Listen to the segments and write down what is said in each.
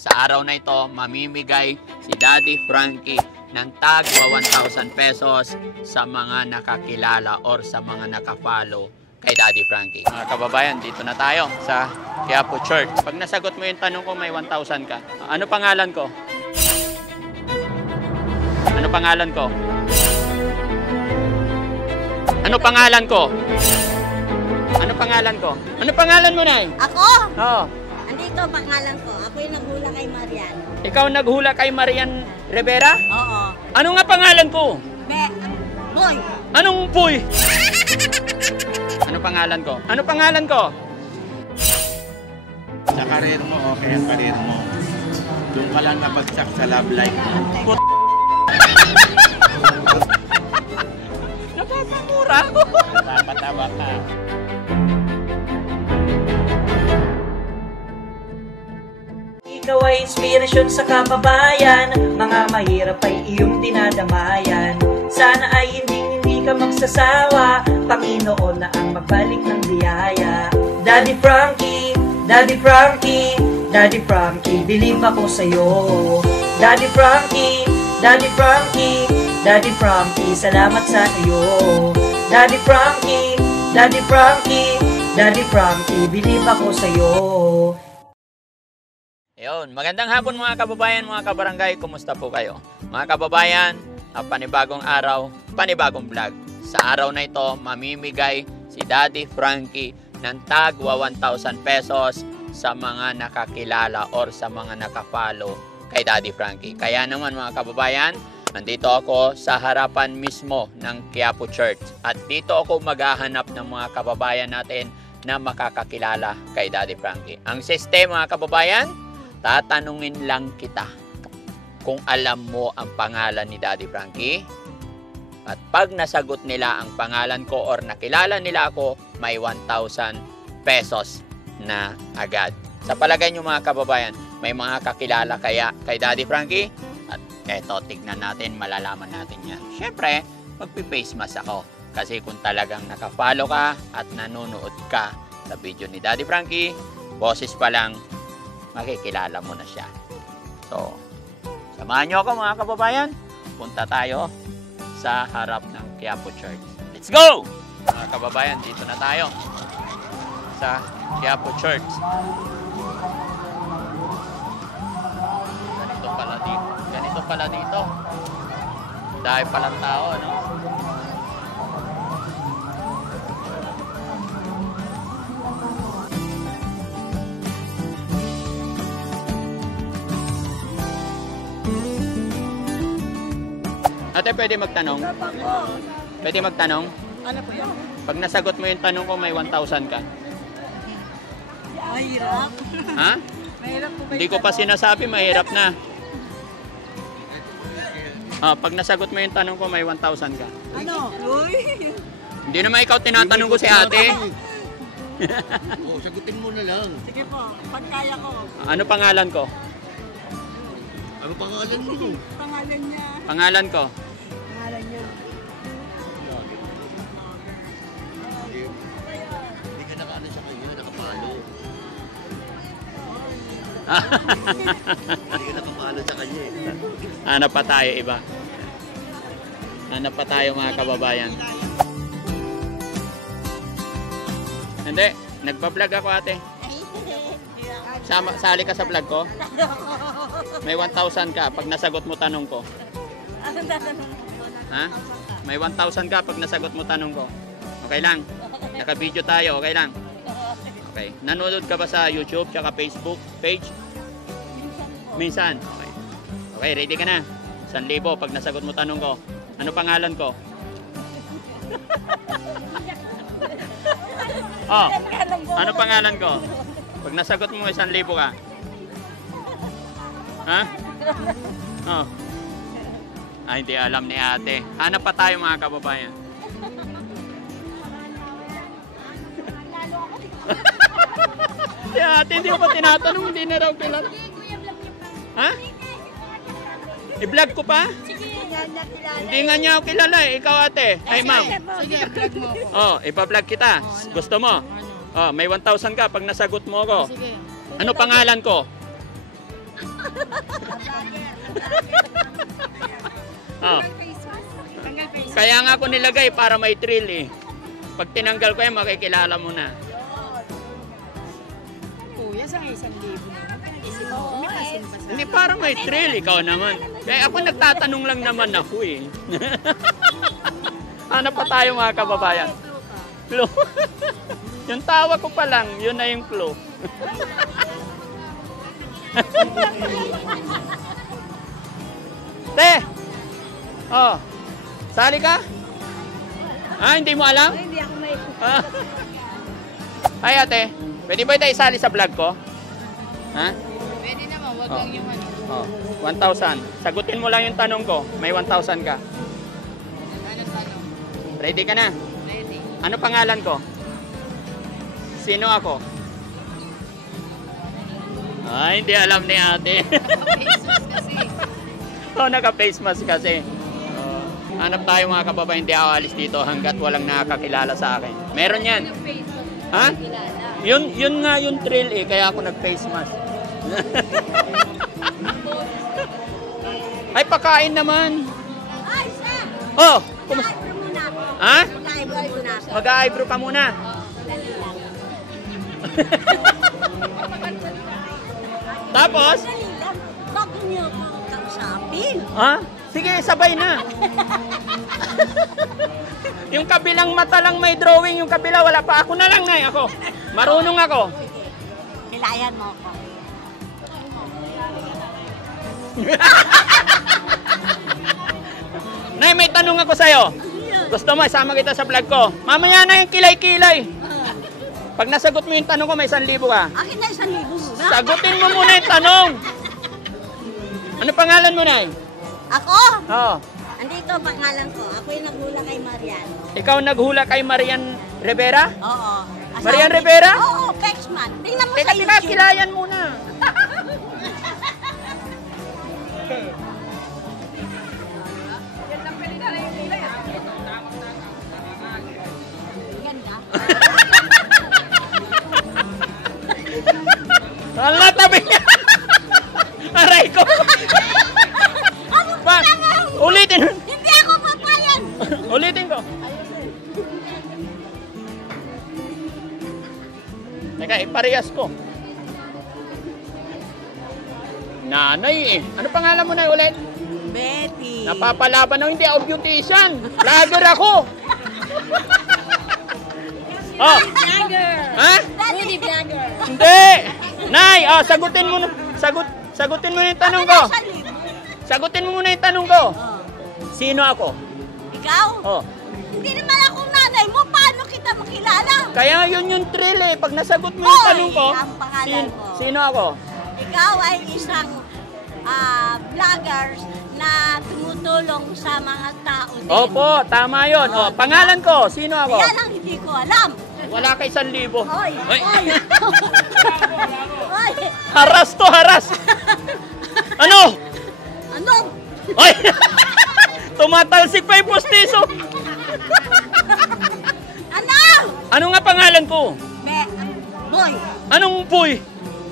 Sa araw na ito, mamimigay si Daddy Frankie ng tagwa 1,000 pesos sa mga nakakilala or sa mga nakafollow kay Daddy Frankie. Mga kababayan, dito na tayo sa Quiapo Church. Pag nasagot mo yung tanong ko, may 1,000 ka. Ano pangalan ko? Ano pangalan ko? Ano pangalan ko? Ano pangalan ko? Ano pangalan mo, Nay? Ako? Oo. Andito pangalan ko. Ako yung naghula kay Marian. Ikaw naghula kay Marian Rivera? Oo. Ano nga pangalan ko? Boy. Anong boy? Ano pangalan ko? Ano pangalan ko? Sa karir mo, okay ang karir mo. Doon ka lang nabagsak sa love life mo. Napapamura ako. Napapatawa ka. Ikaw ay inspirasyon sa kababayan, mga mahirap ay iyong dinadamayan. Sana ay hindi ka magsasawa, Panginoon na ang magbalik ng biyaya. Daddy Frankie, Daddy Frankie, Daddy Frankie, believe ako sa'yo. Daddy Frankie, Daddy Frankie, Daddy Frankie, salamat sa iyo. Daddy Frankie, Daddy Frankie, Daddy Frankie, believe ako sa'yo. Ayun, magandang hapon mga kababayan, mga kabarangay, kumusta po kayo? Mga kababayan, panibagong araw, panibagong vlog. Sa araw na ito, mamimigay si Daddy Frankie ng tagwa 1,000 pesos sa mga nakakilala or sa mga nakafollow kay Daddy Frankie. Kaya naman mga kababayan, nandito ako sa harapan mismo ng Quiapo Church at dito ako maghahanap ng mga kababayan natin na makakakilala kay Daddy Frankie. Ang sistema mga kababayan, tatanungin lang kita kung alam mo ang pangalan ni Daddy Frankie. At pag nasagot nila ang pangalan ko or nakilala nila ako, may 1,000 pesos na agad. Sa palagay nyo mga kababayan, may mga kakilala kaya kay Daddy Frankie? At eto, tignan natin, malalaman natin yan. Siyempre, magpi-face mask ako. Kasi kung talagang nakafollow ka at nanonood ka sa video ni Daddy Frankie, boses pa lang, makikilala mo na siya. So, samahan nyo ako mga kababayan. Punta tayo sa harap ng Quiapo Church. Let's go! Mga kababayan, dito na tayo sa Quiapo Church. Ganito pala dito. Ganito pala dito. Dahil palang tao, no? Ate, pwede magtanong? Pwede magtanong? Ano po yun? Pag nasagot mo yung tanong ko, may 1,000 ka. Mahirap. Ha? Mahirap po ba? Hindi ko pa sinasabi, mahirap na. Pag nasagot mo yung tanong ko, may 1,000 ka. Ano? Uy! Hindi naman ikaw tinatanong ko si ate. Oo, sagutin mo na lang. Sige po, pagkaya ko. Ano pangalan ko? Ano pangalan mo? Pangalan niya. Pangalan ko? Pangalan niya. Hindi ka nakaano sa kanya, nakapalo. Hindi ka nakapalo sa kanya eh. Hanap pa tayo iba. Hanap pa tayo mga kababayan. Hindi, nagpa-vlog ako ate. Sali ka sa vlog ko? May 1,000 ka pag nasagot mo tanong ko. Ha? May 1,000 ka pag nasagot mo tanong ko. Okay lang? Naka-video tayo, okay lang? Okay. Nanonood ka ba sa YouTube tsaka Facebook page? Minsan. Okay. Okay, ready ka na? 1,000 pag nasagot mo tanong ko. Ano pangalan ko? Oh, ano pangalan ko? Pag nasagot mo 1,000 ka. Ha? Oh. Ay, hindi alam ni ate. Hanap pa tayo mga kababayan. Si ate, hindi mo pa tinatanong, hindi na raw kilala. Ha? I-vlog ko pa? Hindi nga niya ako kilala eh. Ikaw ate. Ay ma'am. Sige, vlog mo. Oh, ipa-vlog kita. Gusto mo? Oh, may 1,000 ka pag nasagot mo ako. Sige. Ano pangalan ko? Oh. Kaya nga ako nilagay para may thrill eh. Pag tinanggal ko yan, makikilala mo na. Kuya, sa 1,000 Oo, Hindi, para may thrill, ikaw naman. Kaya ako nagtatanong lang naman ako eh. Hanap pa tayo mga kababayan. Clue. Yung tawa ko pa lang, yun na yung clue. Te! Oh, sali ka? Ah, hindi mo alam? Hindi ako may... Ah. Ay ate, pwede ba tayo isali sa vlog ko? Ha? Pwede naman, wag Oh. lang yung ano. Oh, 1,000. Sagutin mo lang yung tanong ko. May 1,000 ka. Ano tanong? Ready ka na? Ready. Ano pangalan ko? Sino ako? Ay, hindi alam ni ate. Facebook kasi. Oh, naka-face mask kasi. Hanap tayo mga kababayan, hindi ako alis dito hanggat walang nakakakilala sa akin. Meron yan. Yung Facebook. Ha? Kilala. Yun nga yung thrill eh, kaya ako nag-face mask. Ay, pakain naman. Ay, sir! Oh, Mag-eyebrow muna ako. ha? Mag-eyebrow muna ako. Mag-eyebrow ka muna. Dali lang. Tapos, Dali lang. Bago niyo ako kausapin. ha? Sige, sabay na. Yung kabilang mata lang may drawing, yung kabila wala pa. Ako na lang, Nay, ako. Marunong ako. Kilayan mo ako. Nay, may tanong ako sa'yo. Gusto mo, isama kita sa vlog ko. Mamaya na yung kilay-kilay. Pag nasagot mo yung tanong ko, may 1,000 ka. Akin na 1,000 muna. Sagutin mo muna yung tanong. Ano pangalan mo, Nay? Ako? Oo. Andito pangalan ko. Ako yung naghula kay Mariano. Ikaw naghula kay Marian Rivera? Oo. Marian Rivera? Oo, Pexman. Tingnan mo Teka, sa YouTube. kilayan muna. Ganda. Ala, tabi niya. Aray ko. Pa, ulitin. Hindi ako papayag. Ulitin ko. Teka, iparehas ko. Nanay eh. Ano pangalan mo na ulit? Betty. Napapalaban ng hindi ako beautician. Vlogger ako. Oh, Vlogger! ha? Rudy Vlogger! Hindi. Nay, sagutin mo sagutin mo yung tanong ko. Sagutin mo muna yung tanong ko. Sino ako? Ikaw? Oh. Hindi naman ako nanay mo. Paano kita makilala? Kaya yun yung thrill eh. Pag nasagot mo yung Hoy, tanong ko, ang pangalan ko. sino ako? Ikaw ay isang vloggers na tumutulong sa mga tao din. Opo, tama yun. Oh, pangalan ko, sino ako? Yan ang hindi ko alam. Wala kay 1,000. Hoy! Hoy. Hoy! Hoy! Haras to, haras! Ano? Ano? Hoy! Tumatalsik pa yung postiso. Ano? Ano nga pangalan ko? Boy! Anong puy?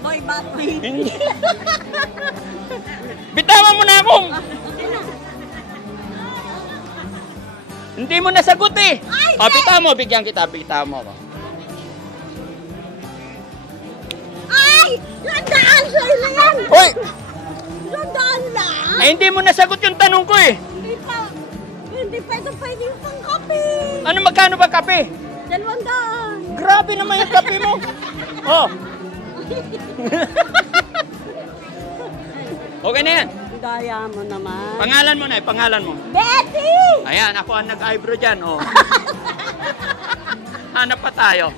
Boy, baboy. Hindi. Bitawan mo na ako. Hindi mo nasagot eh. Ay, Bitawan mo, bigyan kita. Bitawan mo ako. Ay! Landaan sa'yo na yan! Hoy! Landaan lang! Eh, hindi mo nasagot yung tanong ko eh. Hindi pa ito pwede yung pangkape. Ano, magkano ba kape? 200. Grabe naman yung kape mo. Oh. Okay na yan. Daya mo naman. Pangalan mo na, pangalan mo. Betty! Ayan, ako ang nag-eyebrow dyan. Oh. Hanap pa tayo.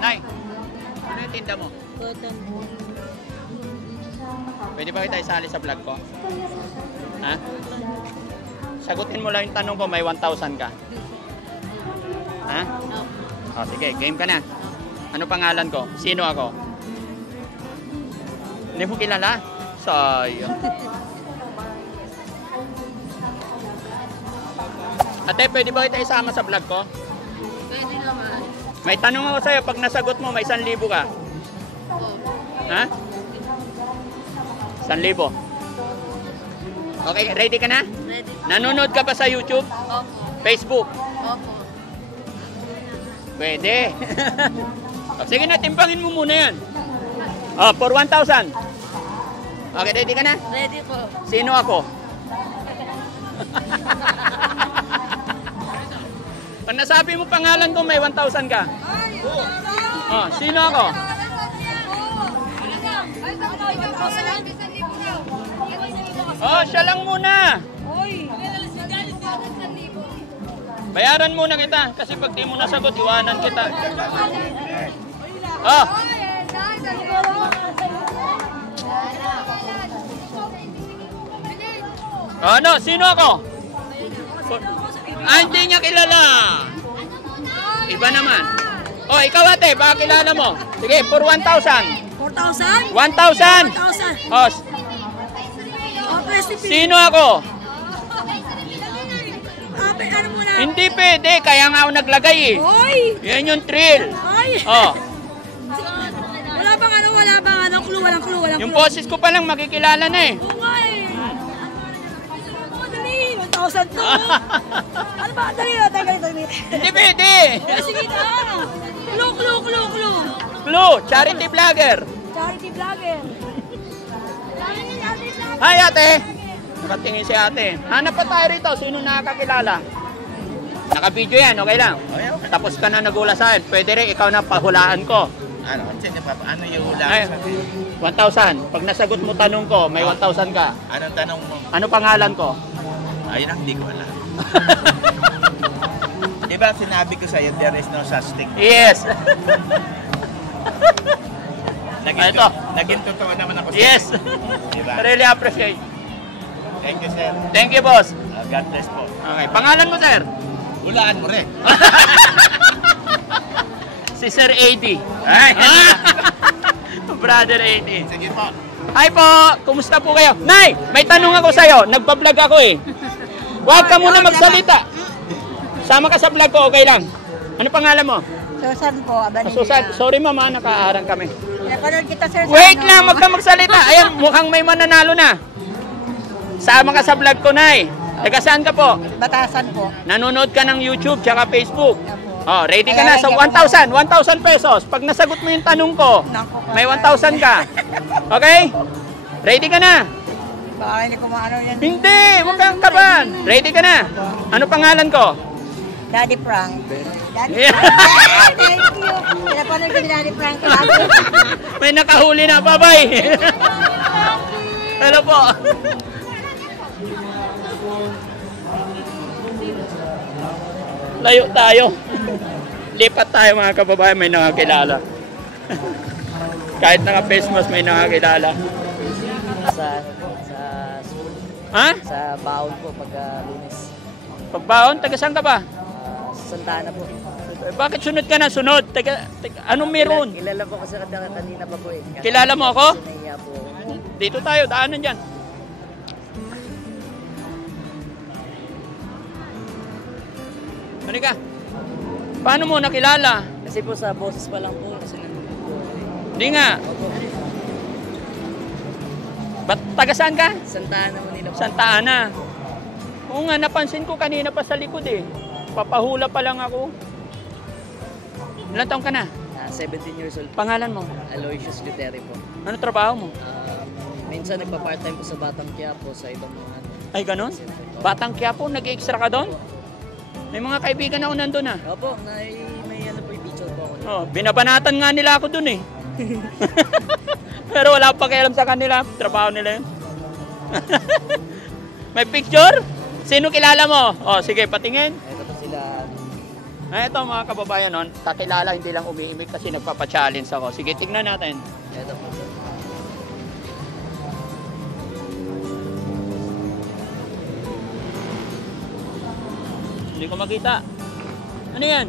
Nay, ano yung tinda mo? Cotton. Pwede ba kita isali sa vlog ko? Ha? Sagutin mo lang yung tanong ko, may 1,000 ka. Ha? O, sige, game ka na. Ano pangalan ko? Sino ako? Hindi mo kilala? Sayang. Ate, pwede ba kita isama sa vlog ko? Pwede naman. May tanong ako sa'yo, pag nasagot mo, may 1,000 ka. Ha? 1,000. Okay, ready ka na? Ready? Nanonood ka ba sa YouTube? Opo. Facebook? Opo. Pwede. O, sige na, timbangin mo muna yan. Oh, for 1,000. Okay, ready ka na? Ready po. Sino ako? Pag nasabi mo pangalan ko, may 1,000 ka. Oh, sino ako? Oh, siya lang muna. Bayaran muna kita kasi pag di mo nasagot, iwanan kita. Oh. Ano? Sino ako? Ah, hindi niya kilala. Iba naman. Oh, ikaw ate, baka kilala mo. Sige, for 1,000. 4,000? 1,000. 1,000. Oh, Oh, recipe. sino ako? Ano mo na? Hindi pwede, kaya nga ako naglagay eh. Hoy! Yan yung thrill. Hoy! Oh, Wala bang clue, walang clue. yung boses ko pa lang makikilala na eh. Oo nga eh. Oh, dali. 1,000 to. Ano ba? Dali. Hindi pwede. Sige na. Clue. Clue, charity vlogger. Charity vlogger. Hi ate. Nakatingin si ate. Hanap pa tayo rito. Sino nakakakilala? Naka-video yan, okay lang. Tapos ka na nagula sa akin. Pwede rin, ikaw na pahulaan ko. Ano? Ano yung hula Ay, sa akin? 1,000. Pag nasagot mo tanong ko, may 1,000 ka. Anong tanong mo? Ano pangalan ko? Ayun ang hindi ko alam. Di ba sinabi ko sa'yo, there is no such thing. Yes. Ito. Naging totoo naman ako sa'yo. Yes. Diba? Really appreciate. Thank you, sir. Thank you, boss. God bless po. Okay, pangalan mo, sir? Hulaan mo rin. Si Sir AD. Ay! Brother AD. Sige po. Hi po! Kumusta po kayo? Nay! May tanong ako sa'yo. Nagpa-vlog ako eh. Huwag ka muna magsalita. Sama ka sa vlog ko, okay lang. Ano pangalan mo? Susan po, Abanilla. Susan. Sorry mama, nakaharang kami. Napanood kita, sir. Wait lang, wag ka magsalita. Ayan, mukhang may mananalo na. Sama ka sa vlog ko, Nay. Taga saan ka po? Batasan po. Nanonood ka ng YouTube tsaka Facebook. Apo. Oh, ready ka na sa 1,000. 1,000 pesos. Pag nasagot mo yung tanong ko, may 1,000 ka. Okay? Ready ka na? Baka hindi ko maano yan. Hindi, huwag kang kabahan. Ready ka na? Ano pangalan ko? Daddy Frank. Daddy Yeah. Frank. Thank you. Pinapanood ko ni Daddy Frank. May nakahuli na. Bye-bye. Hello po. Layo tayo. Lipat tayo mga kababayan, may nakakilala. Kahit naka-face mask, may nakakilala. Sa school, Ha? sa baon po pag Lunes. Pagbaon, taga saan ka ba? Sa Santa Ana po. Bakit sunod ka na sunod? Anong meron? Kilala po kasi kanina pa po eh. Kilala mo ako? Sinaya po. Dito tayo, daanan dyan. Ano ka? Paano mo nakilala? Kasi po sa boses pa lang po. Kasi nandun po. Hindi nga. Ba't taga saan ka? Santa Ana Manila po. Santa Ana. Oo nga, napansin ko kanina pa sa likod eh. Papahula pa lang ako. Ilan taong ka na? 17 years old. Pangalan mo? Aloysius Gutierrez po. Ano trabaho mo? Minsan nagpa-part-time po sa Batang Quiapo sa ibang mga Ay, ganon? Batang Quiapo, nag-extra ka doon? May mga kaibigan ako nandun ah. Opo, may ano po yung picture po ako. Oh, binabanatan nga nila ako doon eh. Pero wala pa pakialam sa kanila. Trabaho nila yun. May picture? Sino kilala mo? Oh, sige, patingin. Ito po sila. Ay, ito mga kababayan, no? Kakilala, hindi lang umiimik kasi nagpapa-challenge ako. Sige, tignan natin. Ito po. Hindi ko makita. Ano yan?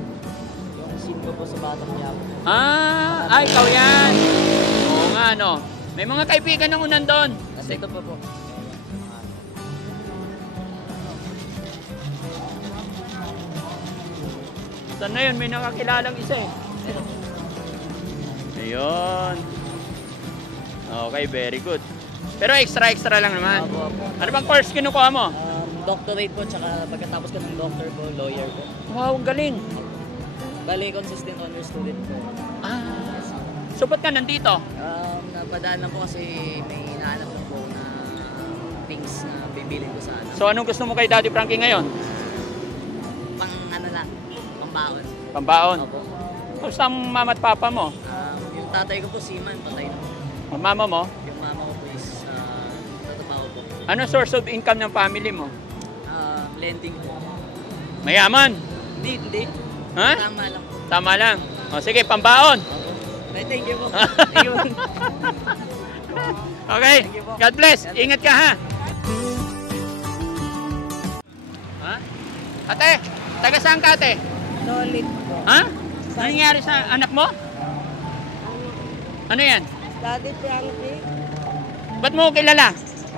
Yung scene ko po sa Batang Quiapo. Ay, ikaw yan. Oo nga, no? May mga kaibigan ako nandun. Kasi ito po po. Saan na yun? May nakakilalang isa eh. Ayun. Okay, very good. Pero extra lang naman. Opo. Ano bang course kinukuha mo? Doctorate po, tsaka pagkatapos ko ng doctor po, lawyer po. Wow, ang galing. Bali, consistent honor student po. Ah. So, ba't ka nandito? Napadaan lang po kasi may hinahanap lang po na things na bibilin ko sa ano. So, anong gusto mo kay Daddy Frankie ngayon? Pang ano lang, pambaon. Pambaon? Opo. Kumusta ang mama at papa mo? Yung tatay ko po, seaman, patay na po. Ang mama mo? Yung mama ko po is natatrabaho po. Ano source of income ng family mo? Lending po. Mayaman? Hindi. Ha? Tama lang po. Tama lang. O sige, pambaon. Opo. Thank you po. Thank you po. Okay. God bless. Ingat ka ha. Ha? Ate, taga saan ka ate? Solid po. Ha? Ano nangyari sa anak mo? Ano yan? Daddy Frankie, Ba't mo kilala?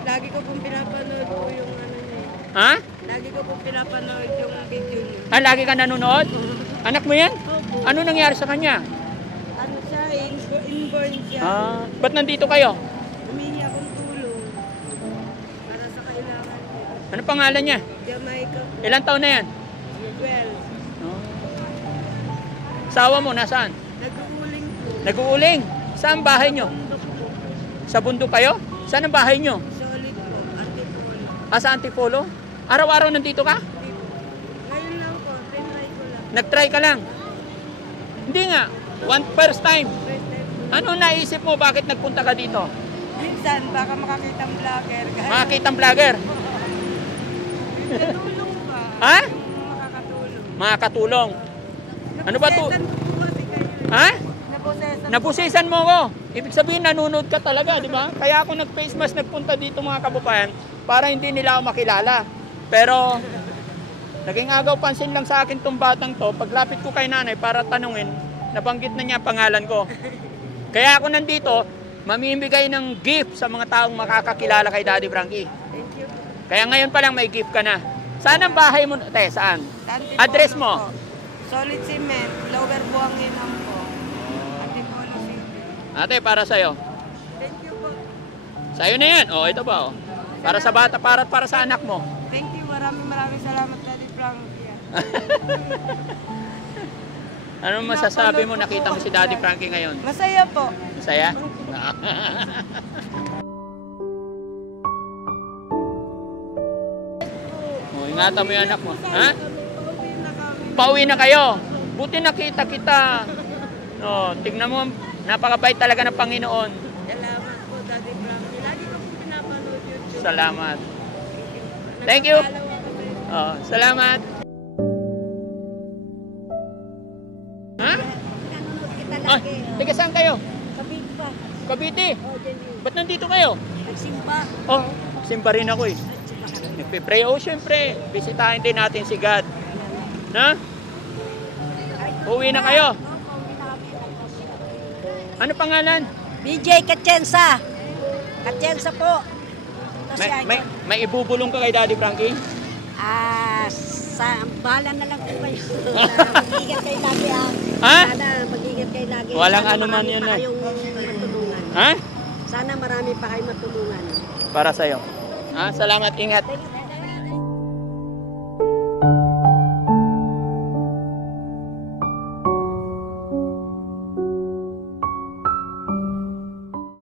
lagi ko pong pinapanood po yung ano niya. Ha? Lagi ko pong pinapanood yung video niya. Ah, lagi ka nanonood? Anak mo yan? Opo. Ano nangyari sa kanya? Ano siya, inborn siya. Ah, ba't nandito kayo? Humingi akong tulong para sa kailangan niya. Ano pangalan niya? Jamaica po, Ilang taon na yan? 12. Asawa mo, nasaan? Nag-uuling po. Nag-uuling. Saan bahay nyo? Bundok po. Sa bundok kayo? Saan ang bahay nyo? Solid po. Antipolo. Ah, sa Antipolo? Araw-araw nandito ka? Ngayon lang po, tinry ko lang. Nag-try ka lang? Hindi nga. First time. First time po. Ano naisip mo? Bakit nagpunta ka dito? Minsan, baka makakita ang vlogger. Makakita ang vlogger? Katulong pa. Ha? Yung makakatulong. Makakatulong. Ano ba to? Naposesan po kasi kayo. Ha? Naposesan. Nabusisan mo ko. Ibig sabihin, nanonood ka talaga, di ba? Kaya ako nag-face mask, nagpunta dito mga kababayan para hindi nila ako makilala. Pero, naging agaw pansin lang sa akin tong batang to. Paglapit ko kay nanay para tanungin, nabanggit na niya ang pangalan ko. Kaya ako nandito, mamimigay ng gift sa mga taong makakakilala kay Daddy Frankie. Thank you. Kaya ngayon pa lang may gift ka na. Saan ang bahay mo? Saan? Antipolo Address mo? po. Solid Cement, Lower Buanginan po. Antipolo City. Ate, para sa'yo. Thank you po. Sa'yo na yan. O, ito ba? O. Para sa bata, para sa anak mo. Thank you. Maraming salamat, Daddy Frankie. Ano masasabi mo? Nakita mo si Daddy Frankie ngayon? Masaya po. Masaya? O, ingatan mo yung anak mo. Ha? Pauwi na kami. Pauwi na kayo. Buti nakita kita. No, tignan mo, napakabait talaga ng Panginoon. Salamat po, Daddy Frankie. Lagi ko pong pinapanood YouTube. Salamat. Thank you. Nagpapalaw ako sa inyo. Oh, salamat. Ha? Nanonood kita Ah, lagi. tiga saan kayo? Kabig pa. Cavite. O, dyan yun. Ba't nandito kayo? Nagsimba. Oh, simba rin ako eh. Nagpe-pray. Oh, syempre, bisitahin din natin si God. Na? Uwi na kayo. Ano pangalan? BJ Katienza. Katienza po. May ibubulong ka kay Daddy Frankie? Bahala na lang po kayo. Mag-ingat kayo lagi Ha? Sana mag-ingat kayo lagi. Walang Sana ano man marami yan pa eh. kayong matulungan. Ha? Sana marami pa kayong matulungan. Para sa'yo. Ha? Salamat, ingat. Thank you.